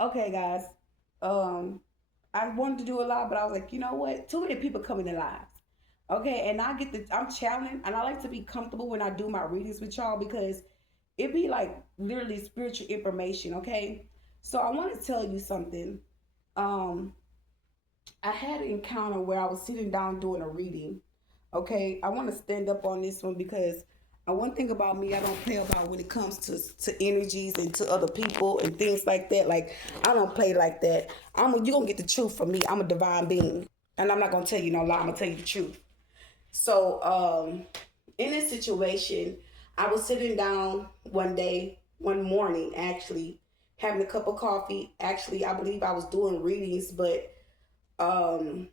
Okay, guys. Um, I wanted to do a lot, but I was like, you know what? Too many people come in their lives. Okay, and I'm challenged, and I like to be comfortable when I do my readings with y'all because it be like literally spiritual information. Okay, so I want to tell you something. Um, I had an encounter where I was sitting down doing a reading. Okay, I want to stand up on this one because one thing about me, I don't play about when it comes to energies and to other people and things like that. Like I don't play like that. You gonna get the truth from me. I'm a divine being, and I'm not gonna tell you no lie. I'm gonna tell you the truth. So, in this situation, I was sitting down one day, one morning, actually having a cup of coffee. Actually, I believe I was doing readings, but um,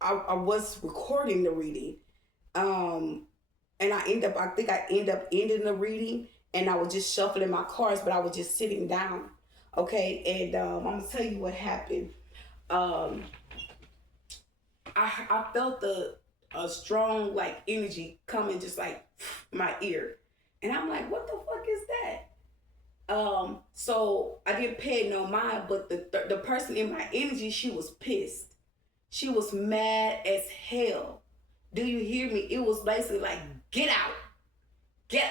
I was recording the reading. Um, and I think I end up ending the reading, and I was just shuffling my cards, but I was just sitting down. Okay, and I'm gonna tell you what happened. Um, I felt a strong like energy coming just like my ear, and I'm like, what the fuck is that? So I didn't pay no mind, but the person in my energy, she was pissed. She was mad as hell. Do you hear me? It was basically like, get out.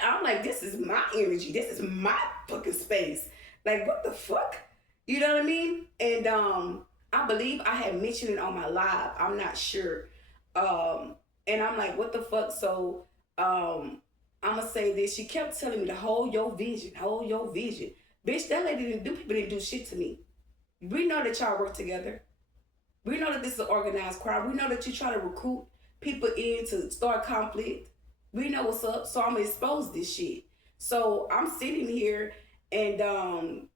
I'm like, this is my energy. This is my fucking space. Like, what the fuck? You know what I mean? And I believe I had mentioned it on my live. I'm not sure. And I'm like, what the fuck? So I'm gonna say this. She kept telling me to hold your vision, hold your vision. Bitch, that lady didn't do people didn't do shit to me. We know that y'all work together. We know that this is an organized crime. We know that you try to recruit people in to start conflict. We know what's up, so I'm gonna expose this shit. So I'm sitting here, and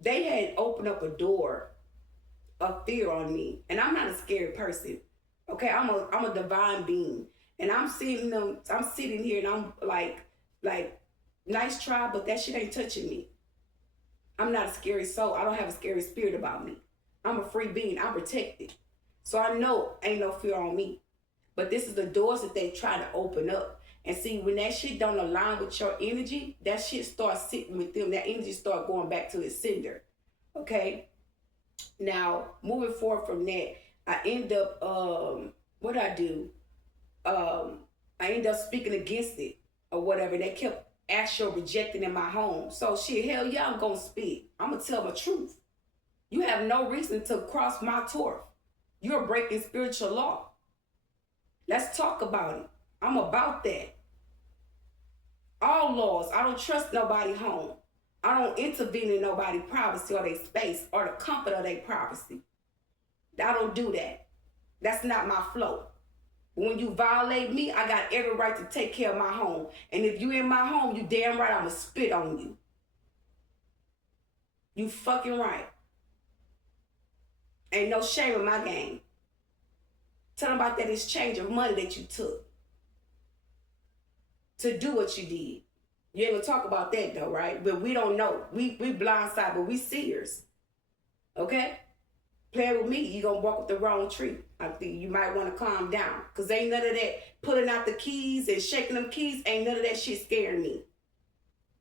they had opened up a door of fear on me, and I'm not a scary person. Okay, I'm a divine being, and I'm sitting here, and I'm like, nice try, but that shit ain't touching me. I'm not a scary soul. I don't have a scary spirit about me. I'm a free being. I'm protected. So I know ain't no fear on me. But this is the doors that they try to open up. And see, when that shit don't align with your energy, that shit starts sitting with them. That energy start going back to its sender. Okay? Now, moving forward from that, I end up what I do, um, I end up speaking against it or whatever. They kept actually rejecting in my home. So shit, hell yeah, I'm gonna speak. I'm gonna tell my truth. You have no reason to cross my turf. You're breaking spiritual law. Let's talk about it. I'm about that. All laws. I don't trust nobody home. I don't intervene in nobody's privacy or their space or the comfort of their privacy. I don't do that. That's not my flow. When you violate me, I got every right to take care of my home. And if you in my home, you damn right I'ma spit on you. You fucking right. Ain't no shame in my game. Tell them about that exchange of money that you took to do what you did. You ain't gonna talk about that though, right? But we don't know. We blindside, but we seers. Okay? Playing with me, you gonna walk up the wrong tree. I think you might want to calm down. Cause ain't none of that pulling out the keys and shaking them keys, ain't none of that shit scaring me.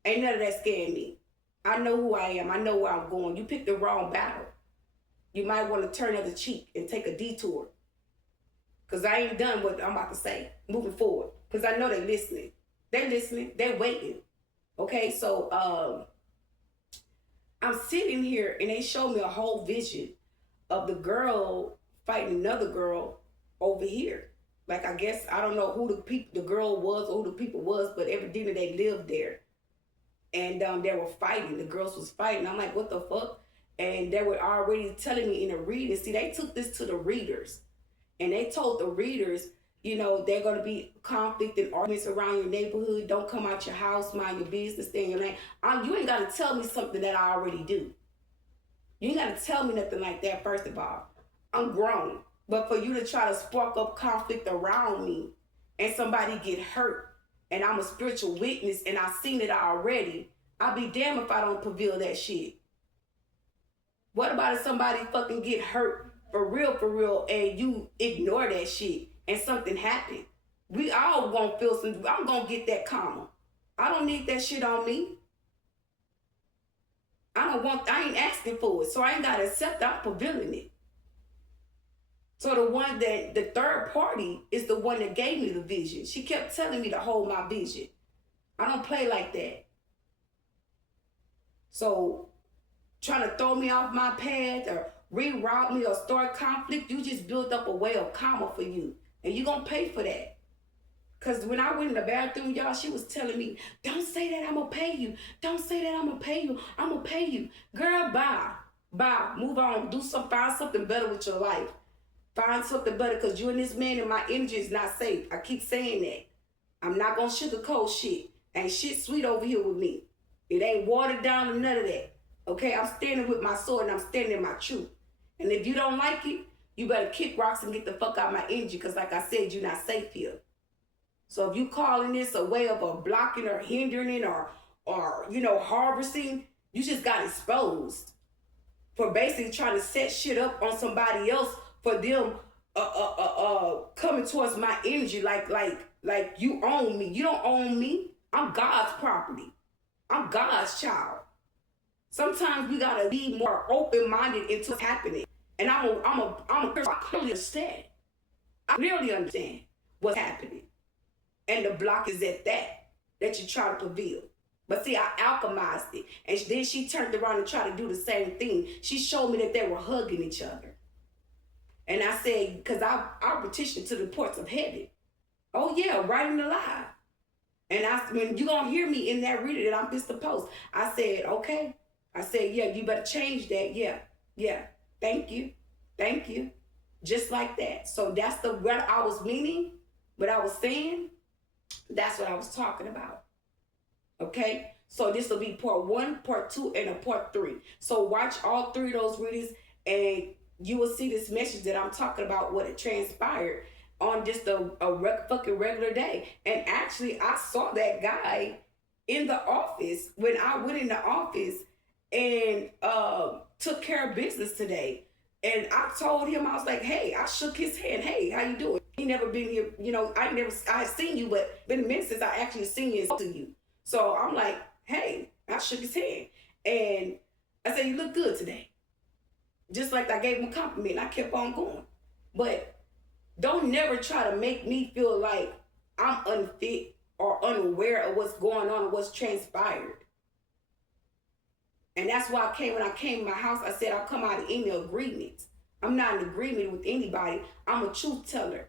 Ain't none of that scaring me. I know who I am. I know where I'm going. You picked the wrong battle. You might want to turn the other cheek and take a detour. Cause I ain't done what I'm about to say. Moving forward. Cause I know they listening. They listening. They waiting. Okay, so I'm sitting here and they showed me a whole vision of the girl fighting another girl over here. Like I guess I don't know who the girl was or who the people was, but evidently they lived there, and they were fighting. The girls was fighting. I'm like, what the fuck? And they were already telling me in the reading. See, they took this to the readers, and they told the readers, you know, they're gonna be conflict and arguments around your neighborhood. Don't come out your house, mind your business, stay in your lane. You ain't gotta tell me something that I already do. You ain't gotta tell me nothing like that, first of all. I'm grown. But for you to try to spark up conflict around me and somebody get hurt and I'm a spiritual witness and I seen it already, I'll be damned if I don't prevail that shit. What about if somebody fucking get hurt for real, and you ignore that shit and something happened? We all gonna feel some, I'm gonna get that karma. I don't need that shit on me. I ain't asking for it. So I ain't got to accept it. I'm prevailing it. So the third party is the one that gave me the vision. She kept telling me to hold my vision. I don't play like that. So trying to throw me off my path or reroute me or start conflict, you just build up a way of karma for you. And you're going to pay for that. Because when I went in the bathroom, y'all, she was telling me, don't say that, I'm going to pay you. Don't say that, I'm going to pay you. I'm going to pay you. Girl, bye. Bye. Move on. Find something better with your life. Find something better, because you and this man and my energy is not safe. I keep saying that. I'm not going to sugarcoat shit. Ain't shit sweet over here with me. It ain't watered down or none of that. Okay, I'm standing with my sword and I'm standing in my truth. And if you don't like it, you better kick rocks and get the fuck out of my energy, because like I said, you're not safe here. So if you calling this a way of blocking or hindering it or harvesting, you just got exposed for basically trying to set shit up on somebody else for them coming towards my energy like you own me. You don't own me. I'm God's property. I'm God's child. Sometimes we gotta be more open-minded into what's happening. And I'm a person. I clearly understand. I clearly understand what's happening. And the block is at that you try to prevail. But see, I alchemized it. And then she turned around and tried to do the same thing. She showed me that they were hugging each other. And I said, because I petitioned to the courts of heaven. Oh yeah, writing the lie. And when you're going to hear me in that reading that I missed the post, I said, okay. I said, yeah, you better change that. Yeah. Thank you. Just like that. So that's what I was meaning, what I was saying. That's what I was talking about. Okay? So this will be part 1, part 2, and a part 3. So watch all 3 of those readings and you will see this message that I'm talking about, what it transpired on just a fucking regular day. And actually, I saw that guy in the office when I went in the office and took care of business today. And I told him, I was like, hey, I shook his hand. Hey, how you doing? He never been here, I seen you, but been a minute since I actually seen you and spoke to you. So I'm like, hey, I shook his hand. And I said, you look good today. Just like I gave him a compliment, I kept on going. But don't never try to make me feel like I'm unfit or unaware of what's going on and what's transpired. And that's why when I came to my house, I said I'll come out of any agreement. I'm not in agreement with anybody. I'm a truth teller.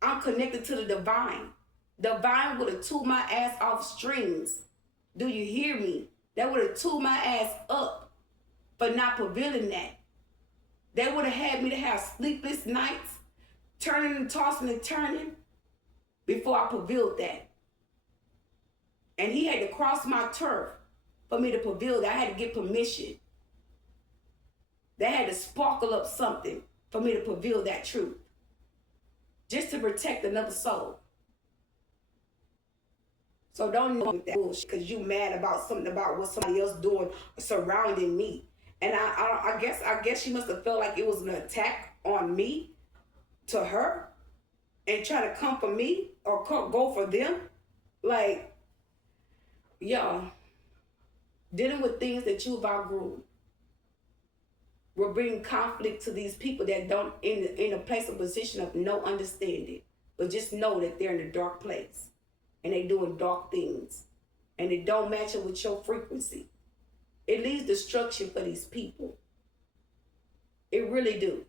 I'm connected to the divine. Divine would have tooled my ass off strings. Do you hear me? That would have tooled my ass up for not prevailing that. They would have had me to have sleepless nights, turning and tossing and turning before I prevailed that. And he had to cross my turf for me to prevail that. I had to get permission. They had to sparkle up something for me to prevail that truth. Just to protect another soul. So don't know that bullshit because you mad about something about what somebody else doing surrounding me. And I guess she must have felt like it was an attack on me to her and try to come for me or go for them. Like, y'all, dealing with things that you've outgrown will bring conflict to these people that don't in a place of position of no understanding. But just know that they're in a dark place and they doing dark things and it don't match up with your frequency. It leads destruction for these people. It really do.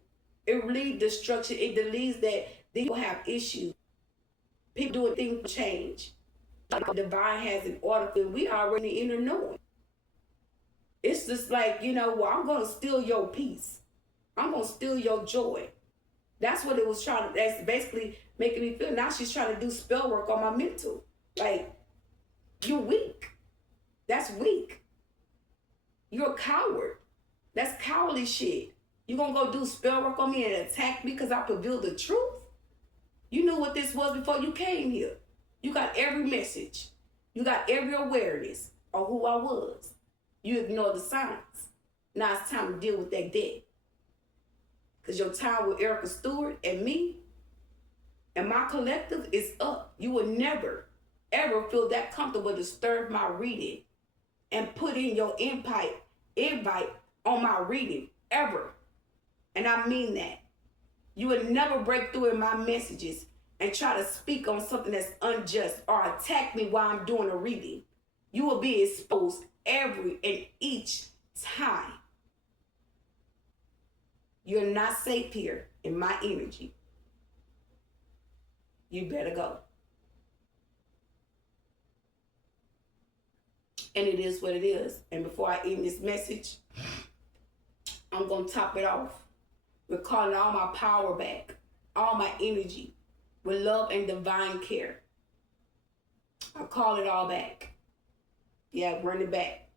It leads destruction. It leads that these people have issues. People doing things to change. The divine has an order that we already in the knowing. It's just like, well, I'm going to steal your peace. I'm going to steal your joy. That's what it was that's basically making me feel. Now she's trying to do spell work on my mental. Like, you're weak. That's weak. You're a coward. That's cowardly shit. You gonna go do spell work on me and attack me because I prevailed the truth? You knew what this was before you came here. You got every message. You got every awareness of who I was. You ignored the signs. Now it's time to deal with that debt. Because your time with Erica Stewart and me and my collective is up. You will never, ever feel that comfortable to disturb my reading and put in your invite on my reading ever. And I mean that. You would never break through in my messages and try to speak on something that's unjust or attack me while I'm doing a reading. You will be exposed every and each time. You're not safe here in my energy. You better go. And it is what it is. And before I end this message, I'm going to top it off. We're calling all my power back, all my energy, with love and divine care. I call it all back. Yeah, bring it back.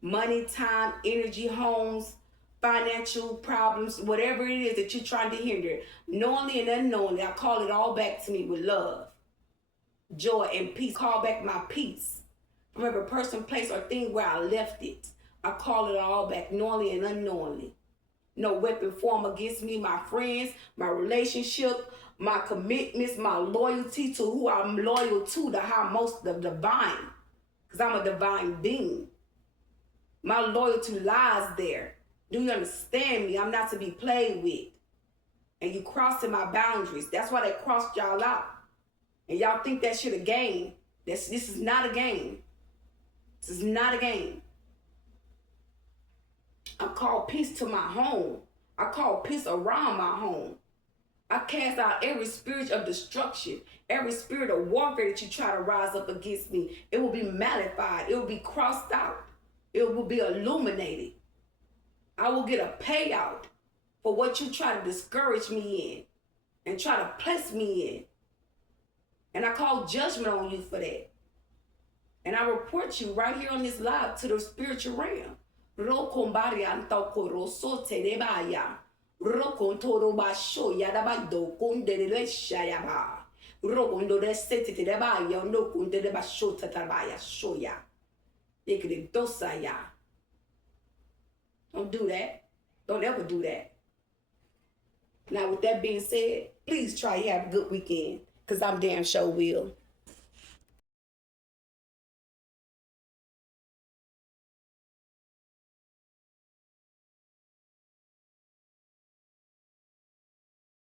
Money, time, energy, homes, financial problems, whatever it is that you're trying to hinder, knowingly and unknowingly, I call it all back to me with love, joy, and peace. Call back my peace from every person, place, or thing where I left it. I call it all back, knowingly and unknowingly. No weapon formed against me, my friends, my relationship, my commitments, my loyalty to who I'm loyal to, the highmost, the divine, because I'm a divine being. My loyalty lies there. Do you understand me? I'm not to be played with. And you crossing my boundaries. That's why they crossed y'all out. And y'all think that shit a game. This is not a game. This is not a game. I call peace to my home. I call peace around my home. I cast out every spirit of destruction, every spirit of warfare that you try to rise up against me. It will be magnified. It will be crossed out. It will be illuminated. I will get a payout for what you try to discourage me in and try to place me in. And I call judgment on you for that. And I report you right here on this live to the spiritual realm. Don't do that. Don't ever do that. Now, with that being said, please try to have a good weekend, because I'm damn sure will.